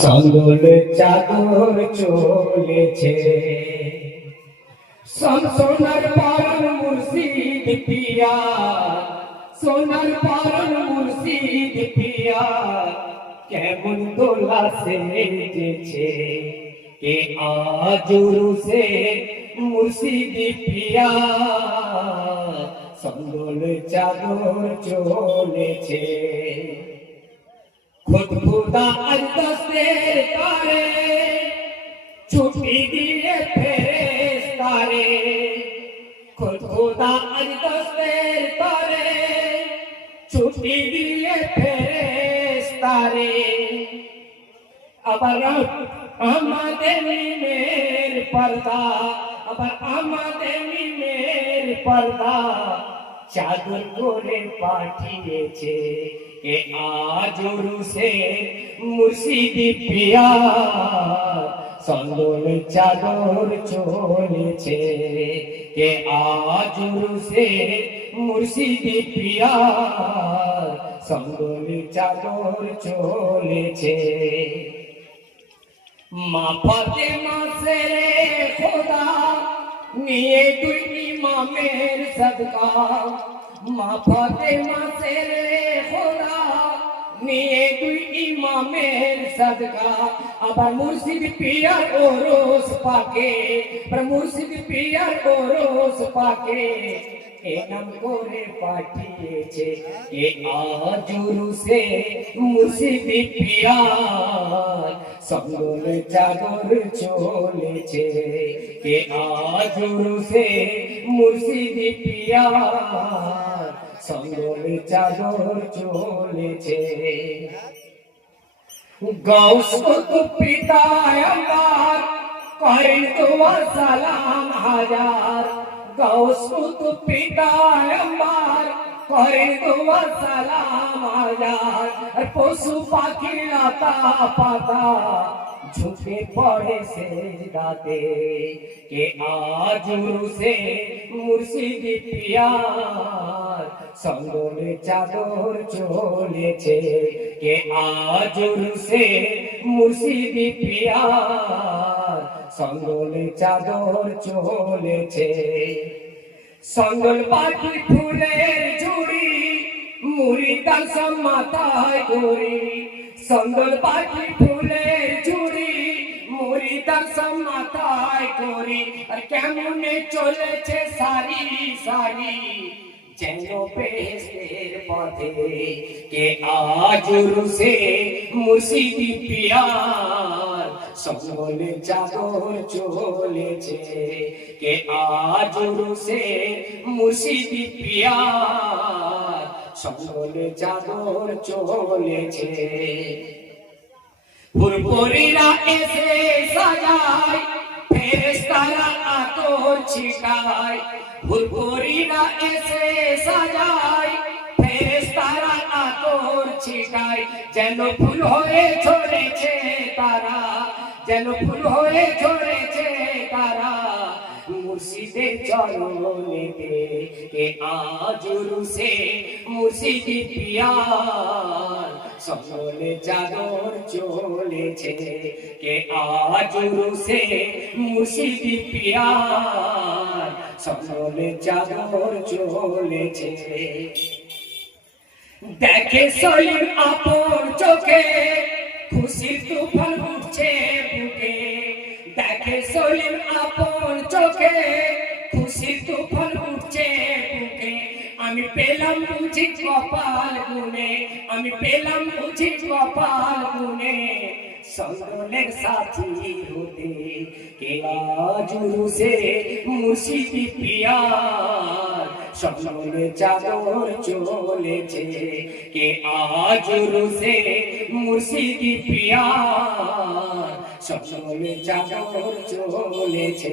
সঙ্গল চাদর চলেছে সোনার পারণ মুর্শিদ পিয়া সোনার পারণ মুর্শিদ পিয়া কেমন দোলা সেজেছে কে আজুরু সে মুর্শিদ পিয়া সঙ্গল চাদর চলেছে खुद खुदा दस्तेर तारे छुट्टी दिए फेरेस्तारे खुद खुदा दस्तेर तारे छुट्टी दिए फेरेस्तारे আবার আমাদের নিমের পর্দা আবার আমাদের নিমের পর্দা চাদর করে পাঠিয়েছে কে আজুরু সে মুর্শিদ পিয়া সঙ্গল চাদর চলেছে কে আজুরু সে মুর্শিদ পিয়া সঙ্গল চাদর চলেছে মা ফাতেমা সে খোদা নিয়ে দুই ইমামের সদকা মা ফাতেমা সে খোদা নিয়ে দুই ইমামের সদকা আবার মুর্শিদ পিয়ার ওরস পাকে মুর্শিদ পিয়ার ওরস পাকে নাম করে পাঠিয়েছে কে আজুরু সে মুর্শিদ পিয়া সঙ্গল চাদর চলেছে কে আজুরু সে মুর্শিদ পিয়া সঙ্গল চাদর চলেছে গৌস কুতুব পিতা আমার করেন দোয়া সালাম হাজার গৌস কুতুব পিতা আমার করেন দোয়া সালাম হাজার আর পশু পাখি লতা পাতা ঝুঁকে পড়ে সেজদাতে কে আজুরু সে মুর্শিদ পিয়া সঙ্গল চাদর চলেছে কে আজুরু সে মুর্শিদ পিয়া সঙ্গল চাদর চলেছে সঙ্গল পাখি ফুলের ঝুড়ি মুড়ি তার মাথায় ধরি সঙ্গল পাখি ফুলের ঝুড়ি মুড়ি তার মাথায় ধরি আর কেমনে চলেছে সারি সারি যেন বেহেশতের পথে কে আজুরু সে মুর্শিদ পিয়া সঙ্গল চাদর চলেছে কে আজুরু সে মুর্শিদ পিয়া সঙ্গল চাদর চলেছে ফুরফুরিরা এসে সাজায় ফেরেশতারা আতর ছিটায় ফুরফুরিরা এসে সাজায় ফেরেশতারা আতর ছিটায় যেন ফুল হয়ে ঝরেছে তারা যেন ফুল হয়ে ঝরেছে তারা মুর্শিদের চরণেতে কে আজুরু সে মুর্শিদ পিয়া সঙ্গল চাদর চলেছে কে আজুরু সে মুর্শিদ পিয়া সঙ্গল চাদর চলেছে দেখে সলিম আপন চোখে খুশির তুফান উঠছে বুকে দেখে সলিম আপন চোখে খুশির তুফান উঠছে বুকে আমি পেলাম বুঝি কপাল গুনে আমি পেলাম বুঝি কপাল গুনে সঙ্গলের সাথী হতে কে আজুরু সে মুর্শিদ পিয়া সঙ্গল চাদর চলেছে কে আজুরু সে মুর্শিদ পিয়া সঙ্গল চাদর চলেছে